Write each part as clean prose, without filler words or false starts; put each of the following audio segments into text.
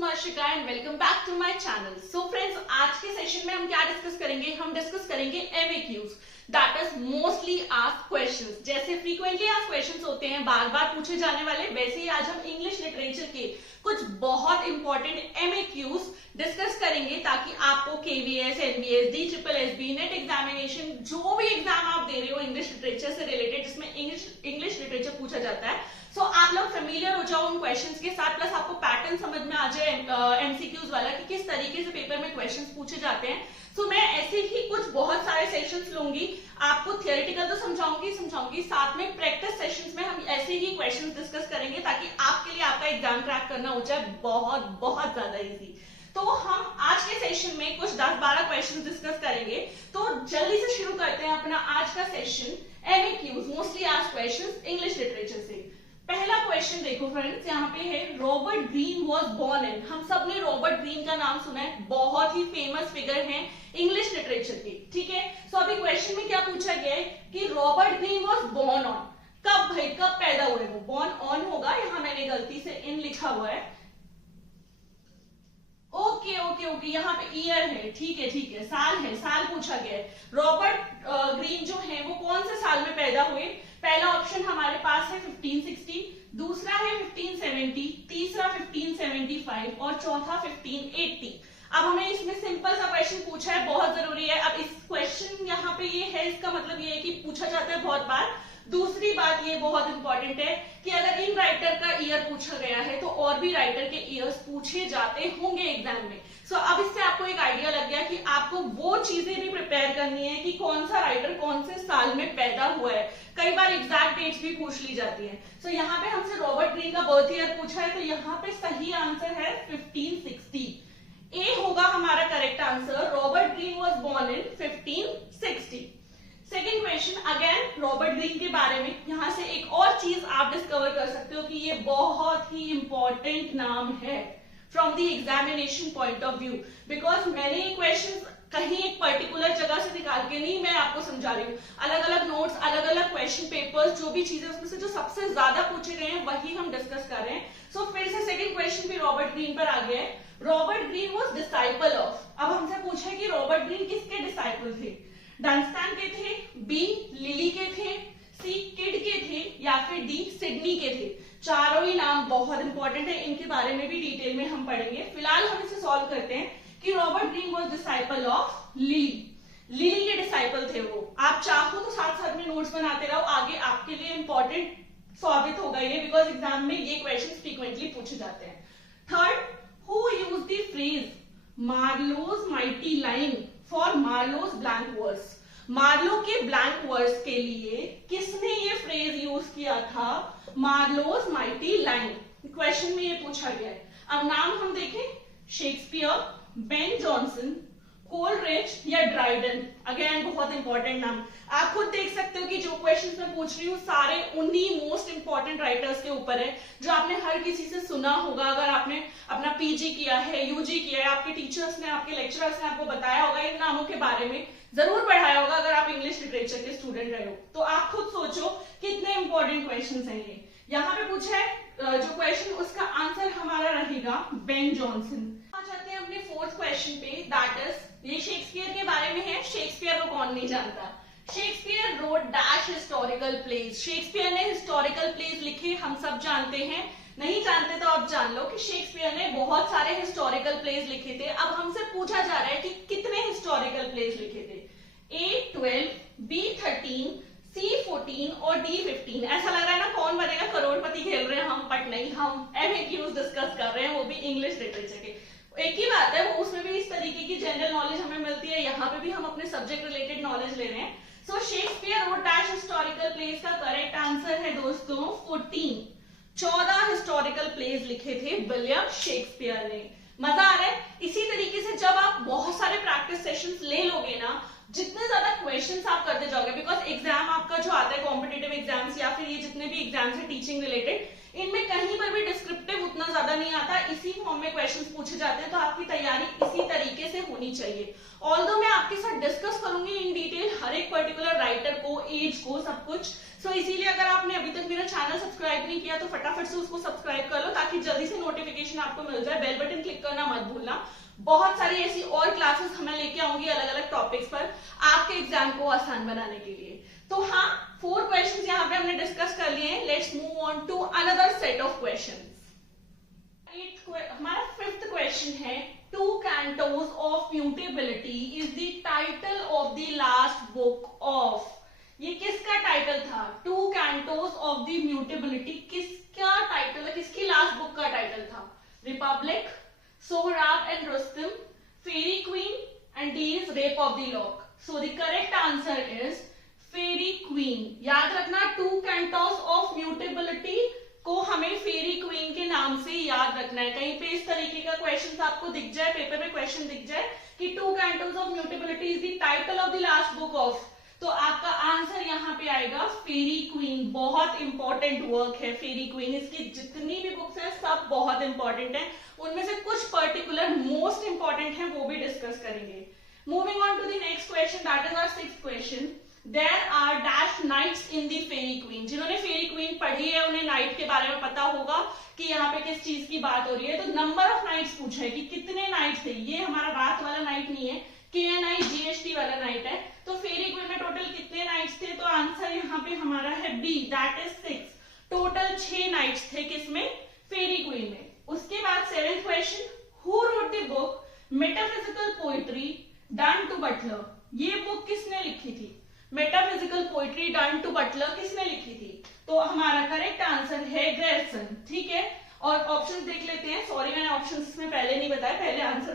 Marshika and welcome back to my channel. So friends, आज के session में हम क्या डिस्कस करेंगे? हम डिस्कस करेंगे MAQs, that is mostly asked questions. जैसे frequently asked questions होते हैं, बार बार पूछे जाने वाले, वैसे ही आज हम इंग्लिश लिटरेचर के कुछ बहुत इंपॉर्टेंट MAQs डिस्कस करेंगे ताकि आपको KVS, NVS, DSSB, net examination, जो भी एग्जाम आप दे रहे हो इंग्लिश लिटरेचर से रिलेटेड जिसमें इंग्लिश लिटरेचर पूछा जाता है, सो आप लोग फेमिलियर हो जाओ उन क्वेश्चंस के साथ, प्लस आपको पैटर्न समझ में आ जाए MCQs वाला कि किस तरीके से पेपर में क्वेश्चंस पूछे जाते हैं. सो मैं ऐसे ही कुछ बहुत सारे सेशंस लूंगी, आपको थियोरेटिकल तो समझाऊंगी, साथ में प्रैक्टिस सेशंस में हम ऐसे ही क्वेश्चंस डिस्कस करेंगे ताकि आपके लिए आपका एग्जाम क्रैक करना हो जाए बहुत ज्यादा इजी. तो हम आज के सेशन में कुछ 10-12 क्वेश्चन डिस्कस करेंगे. तो जल्दी से शुरू करते हैं अपना आज का session MAQs, mostly asked questions English literature से. पहला क्वेश्चन देखो फ्रेंड्स, यहाँ पे है Robert Greene was born in. हम सब ने रॉबर्ट ग्रीन का नाम सुना है, बहुत ही फेमस फिगर हैं इंग्लिश लिटरेचर के. ठीक है, सो अभी क्वेश्चन में क्या पूछा गया है कि Robert Greene was born on. कब भाई, कब पैदा हुए वो? बॉर्न ऑन होगा, यहाँ मैंने गलती से इन लिखा हुआ है. ओके, यहाँ पे ईयर है. ठीक है, साल पूछा गया है. रॉबर्ट ग्रीन जो है वो कौन से साल में पैदा हुए? पहला ऑप्शन हमारे पास है 1560, दूसरा है 1570, तीसरा 1575 और चौथा 1580. अब हमें इसमें सिंपल सा क्वेश्चन पूछा है, बहुत जरूरी है. अब इस क्वेश्चन यहाँ पे ये है, इसका मतलब ये है कि पूछा जाता है बहुत बार. दूसरी बात ये बहुत इंपॉर्टेंट है कि अगर इन राइटर का ईयर पूछा गया है तो और भी राइटर के ईयर्स पूछे जाते होंगे एग्जाम में. सो अब इससे आपको एक आइडिया लग गया कि आपको वो चीजें भी प्रिपेयर करनी है कि कौन सा राइटर कौन से साल में पैदा हुआ है. कई बार एग्जैक्ट डेट्स भी पूछ ली जाती है. सो यहाँ पे हमसे रॉबर्ट ग्रीन का बर्थ ईयर पूछा है, तो यहाँ पे सही आंसर है 1560. ए होगा हमारा correct answer. Robert Greene was born in 1560. Second question, again Robert Greene के बारे में. यहां से एक और चीज आप डिस्कवर कर सकते हो कि ये बहुत ही इंपॉर्टेंट नाम है from the examination point of view. Because मैंने ये क्वेश्चन कहीं एक पर्टिकुलर जगह से निकाल के नहीं मैं आपको समझा रही हूँ. अलग अलग नोट्स, अलग अलग क्वेश्चन पेपर्स, जो भी चीजें उसमें से जो सबसे ज्यादा पूछे गए हैं वही हम डिस्कस कर रहे हैं. सो फिर से सेकेंड क्वेश्चन भी रॉबर्ट ग्रीन पर आ गया है. Robert Greene was disciple of. अब हमसे पूछा है कि रॉबर्ट ग्रीन किसके डिसाइपल थे? डनस्टन के थे, बी लिली के थे, सी किड के थे या फिर डी सिडनी के थे. चारों ही नाम बहुत इंपॉर्टेंट है, इनके बारे में भी डिटेल में हम पढ़ेंगे. फिलहाल हम इसे सॉल्व करते हैं कि Robert Greene was disciple of lily. Lily के डिसाइपल थे वो. आप चाहो तो साथ साथ में नोट्स बनाते रहो, आगे आपके लिए इंपॉर्टेंट साबित होगा ये, बिकॉज एग्जाम में ये क्वेश्चन फ्रीक्वेंटली पूछे जाते हैं. Third, who use the phrase Marlowe's mighty line for Marlowe's blank verse. Marlowe के ब्लैंक वर्स के लिए किसने ये फ्रेज यूज किया था? Marlowe's mighty line. क्वेश्चन में ये पूछा गया है. अब नाम हम देखें, शेक्सपियर, बेन जॉनसन, कोलरिज या ड्राइडन. अगेन बहुत इंपॉर्टेंट नाम. आप खुद देख सकते हो कि जो क्वेश्चंस मैं पूछ रही हूँ सारे उन्हीं मोस्ट इंपॉर्टेंट राइटर्स के ऊपर है जो आपने हर किसी से सुना होगा. अगर आपने अपना पीजी किया है, यूजी किया है, आपके टीचर्स ने, आपके लेक्चरर्स ने आपको बताया होगा, इन नामों के बारे में जरूर पढ़ाया होगा. अगर आप इंग्लिश लिटरेचर के स्टूडेंट रहे हो तो आप खुद सोचो कितने इंपॉर्टेंट क्वेश्चन हैं ये. यहाँ पे पूछा है जो क्वेश्चन, उसका आंसर हमारा रहेगा बेन जॉनसन. आ जाते हैं अपने फोर्थ क्वेश्चन पे, दैट इज ये शेक्सपियर के बारे में है. शेक्सपियर को कौन नहीं जानता? Shakespeare road dash historical plays. Shakespeare ने हिस्टोरिकल प्लेज लिखे, हम सब जानते हैं. नहीं जानते तो आप जान लो कि शेक्सपियर ने बहुत सारे हिस्टोरिकल प्लेज लिखे थे. अब हमसे पूछा जा रहा है कि कितने हिस्टोरिकल प्लेज लिखे थे? A12, B13, C14 और D15. ऐसा लग रहा है ना कौन बनेगा करोड़पति खेल रहे हैं हम, बट नहीं, हम MAQs डिस्कस कर रहे हैं, वो भी इंग्लिश लिटरेचर के. एक ही बात है, वो उसमें भी इस तरीके की जनरल नॉलेज हमें मिलती है, यहाँ पे भी हम अपने सब्जेक्ट रिलेटेड नॉलेज ले रहे हैं. So Shakespeare road dash historical plays का करेक्ट आंसर है दोस्तों 14. 14 हिस्टोरिकल प्लेज लिखे थे विलियम शेक्सपियर ने. मजा आ रहा है? इसी तरीके से जब आप बहुत सारे प्रैक्टिस सेशंस ले लोगे ना, जितने ज्यादा क्वेश्चंस आप करते जाओगे, बिकॉज एग्जाम आपका जो आता है कॉम्पिटिटिव एग्जाम्स या फिर ये जितने भी एग्जाम्स है टीचिंग रिलेटेड, इनमें कहीं पर भी डिस्क्रिप्टिव उतना ज्यादा नहीं आता, इसी फॉर्म में क्वेश्चंस पूछे जाते हैं. तो आपकी तैयारी इसी तरीके से होनी चाहिए. ऑल्दो मैं आपके साथ डिस्कस करूंगी इन डिटेल हर एक पर्टिकुलर राइटर को, एज को, सब कुछ. सो इसीलिए अगर आपने अभी तक मेरा चैनल सब्सक्राइब नहीं किया तो फटाफट से उसको सब्सक्राइब कर लो ताकि ताकि जल्दी से नोटिफिकेशन आपको मिल जाए। बेल बटन क्लिक करना मत भूलना। बहुत सारी ऐसी और क्लासेस हमें लेके आऊंगी अलग अलग टॉपिक्स पर आपके एग्जाम को आसान बनाने के लिए। तो हाँ, 4 क्वेश्चंस यहाँ पे हमने डिस्कस कर लिए हैं। Let's move on to another set of questions. हमारा 5th क्वेश्चन है, two cantos of mutability is the title of the last book of. ये किसका टाइटल था? Two cantos of the mutability किसका टाइटल है, किसकी लास्ट बुक का title था? Republic, Sohrab and Rustum, Faerie Queene, and D is Rape of the Lock. So the correct answer is Faerie Queene. याद रखना, टू कैंटोज ऑफ म्यूटेबिलिटी को हमें फेरी Queene के नाम से याद रखना है। कहीं पे इस तरीके का क्वेश्चन आपको दिख जाए, पेपर में क्वेश्चन दिख जाए कि two cantos of mutability is the title of the last book of, तो आपका आंसर यहाँ पे आएगा फेरी क्वीन। बहुत इंपॉर्टेंट वर्क है फेरी क्वीन। इसकी जितनी भी बुक्स हैं सब बहुत इंपॉर्टेंट है, उनमें से कुछ पर्टिकुलर मोस्ट इंपॉर्टेंट है, वो भी डिस्कस करेंगे। Moving on to the next question, that is our 6th question. There are dash knights in the fairy queen। जिन्होंने फेरी क्वीन पढ़ी है उन्हें नाइट के बारे में पता होगा कि यहाँ पे किस चीज की बात हो रही है। तो नंबर ऑफ नाइट्स पूछा है कि कितने नाइट्स थे। ये हमारा रात वाला नाइट नहीं है, KNIGHT वाला नाइट है। तो फेरी क्वीन में टोटल कितने नाइट्स थे? तो आंसर यहाँ पे हमारा है B, that is 6। Total 6 knights थे किसमें? फेरी क्वीन में। उसके बाद 7th question, who wrote the book metaphysical poetry Donne to Butler. ये बुक किसने लिखी थी? Metaphysical poetry Donne to Butler किसने लिखी थी? तो हमारा करेक्ट आंसर है ग्रेयरसन। ठीक है, और ऑप्शंस देख लेते हैं। सॉरी, मैंने ऑप्शंस में पहले नहीं बताया, पहले आंसर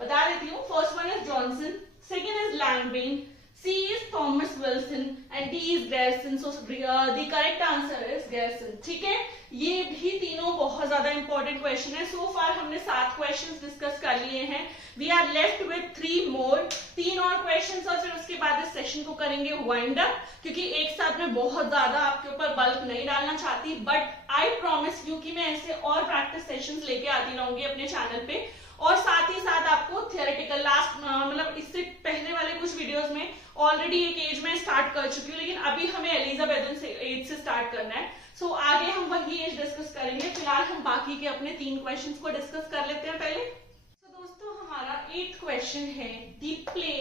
बता देती हूँ। First one is Johnson, second is Langbaine, C is Thomas Wilson and D is Grierson. So the correct answer is Grierson. ठीक है, ये भी तीनों बहुत ज्यादा इंपॉर्टेंट क्वेश्चन है। सो फार हमने 7 क्वेश्चंस डिस्कस कर लिए हैं। वी आर लेफ्ट विथ 3 मोर, 3 और क्वेश्चंस, और फिर उसके बाद इस सेशन को करेंगे वाइंड अप, क्योंकि एक साथ में बहुत ज्यादा आपके ऊपर बल्क नहीं डालना चाहती। बट आई प्रॉमिस यू कि मैं ऐसे और प्रैक्टिस सेशंस लेके आती रहूंगी अपने चैनल पे, और साथ ही साथ आपको थियोरेटिकल लास्ट मतलब इससे पहले वाले कुछ वीडियोस में ऑलरेडी एक एज में स्टार्ट कर चुकी हूँ, लेकिन अभी हमें एलिजाबेथन एज से स्टार्ट करना है। सो आगे हम वही एज डिस्कस करेंगे। फिलहाल हम बाकी के अपने 3 क्वेश्चंस को डिस्कस कर लेते हैं पहले। तो दोस्तों, हमारा 8th क्वेश्चन है, the play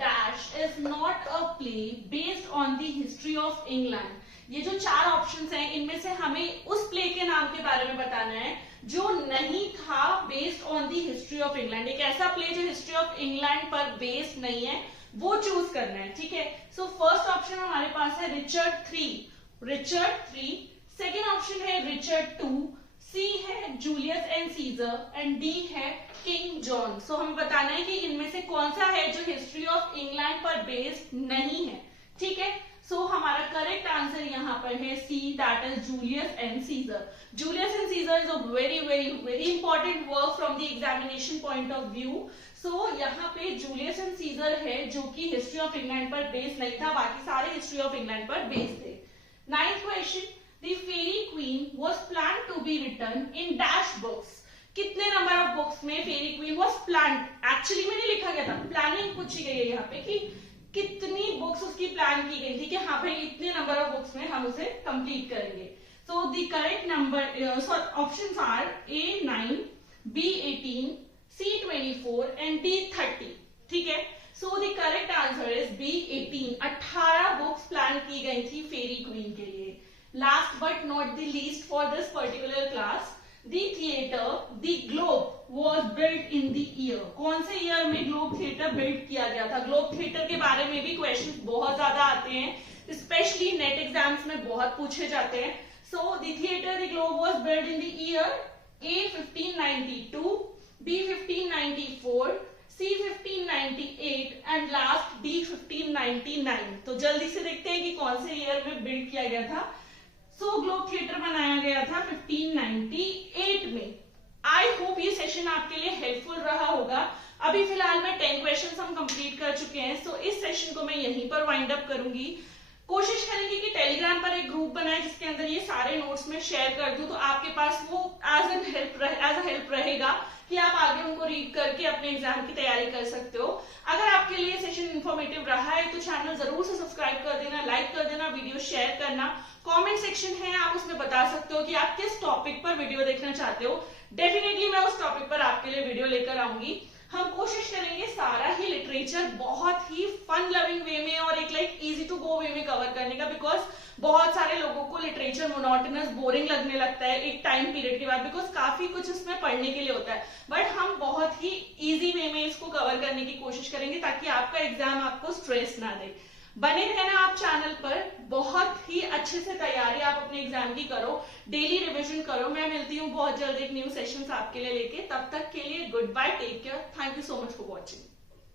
dash is not a play based on the history of England. ये जो 4 ऑप्शंस हैं, इनमें से हमें उस प्ले के नाम के बारे में बताना है जो नहीं था based on the history of England. एक ऐसा प्ले जो हिस्ट्री ऑफ इंग्लैंड पर बेस्ड नहीं है, वो चूज करना है। ठीक है, सो फर्स्ट ऑप्शन हमारे पास है रिचर्ड 3, सेकेंड ऑप्शन है रिचर्ड 2, सी है Julius and scissor, and D है किंग जॉन। सो हमें बताना है कि इनमें से कौन सा है जो हिस्ट्री ऑफ इंग्लैंड पर बेस्ड नहीं है। ठीक है, सो हमारा करेक्ट आंसर यहाँ पर है C, that is Julius and Caesar. Julius and Caesar is a very very very important work from the examination point of view. So यहाँ पे जूलियस एंड सीजर है जो कि हिस्ट्री ऑफ इंग्लैंड पर based नहीं था, बाकी सारे हिस्ट्री ऑफ इंग्लैंड पर बेस्ड थे। 9th question, the fairy queen was planned to be written in dash books. कितने नंबर ऑफ बुक्स में fairy queen was planned? Actually में नहीं लिखा गया था, प्लानिंग पूछी गई है यहाँ पे कि कितनी बुक्स उसकी प्लान की गई थी कि हाँ भाई इतने नंबर ऑफ बुक्स में हम उसे कंप्लीट करेंगे। So the correct number options are A 9, B 18, C 24 and D 30। ठीक है, so the correct answer is B 18। 18 books plan की गई थी फेरी क्वीन के लिए। Last but not the least for this particular class, The theater, the globe was built in the year। कौन से year में ग्लोब थिएटर बिल्ड किया गया था? ग्लोब थिएटर के बारे में भी क्वेश्चंस बहुत ज्यादा आते हैं, स्पेशली नेट एग्जाम्स में बहुत पूछे जाते हैं। So the theatre the globe was build in the year A 1592, B 1594, C 1598 and last D 1599। तो जल्दी से देखते हैं कि कौन से ईयर में बिल्ड किया गया था। सो ग्लोब थिएटर बनाया गया था 1598 में। आई होप ये सेशन आपके लिए हेल्पफुल रहा होगा। अभी फिलहाल में 10 क्वेश्चंस हम कंप्लीट कर चुके हैं। सो इस सेशन को मैं यहीं पर वाइंड अप करूंगी। कोशिश करेंगे कि टेलीग्राम पर एक ग्रुप बनाए जिसके अंदर ये सारे नोट्स में शेयर कर दूं, तो आपके पास वो एज अ हेल्प रहेगा कि आप आगे उनको रीड करके अपने एग्जाम की तैयारी कर सकते हो। अगर आपके लिए सेशन इन्फॉर्मेटिव रहा है तो चैनल जरूर से सब्सक्राइब कर देना, लाइक कर देना, वीडियो शेयर करना। कमेंट सेक्शन है, आप उसमें बता सकते हो कि आप किस टॉपिक पर वीडियो देखना चाहते हो। डेफिनेटली मैं उस टॉपिक पर आपके लिए वीडियो लेकर आऊंगी। हम कोशिश करेंगे सारा ही लिटरेचर बहुत ही फन लविंग वे में और एक लाइक इजी टू गो वे में कवर करने का, बिकॉज बहुत सारे लोगों को लिटरेचर मोनोटोनस बोरिंग लगने लगता है एक टाइम पीरियड के बाद, बिकॉज काफी कुछ इसमें पढ़ने के लिए होता है। बट हम बहुत ही इजी वे में इसको कवर करने की कोशिश करेंगे ताकि आपका एग्जाम आपको स्ट्रेस ना दे। बने रहना आप चैनल पर, बहुत ही अच्छे से तैयारी आप अपने एग्जाम की करो, डेली रिवीजन करो। मैं मिलती हूँ बहुत जल्द एक न्यू सेशंस आपके लिए लेके, तब तक के लिए goodbye, take care, thank you so much for watching.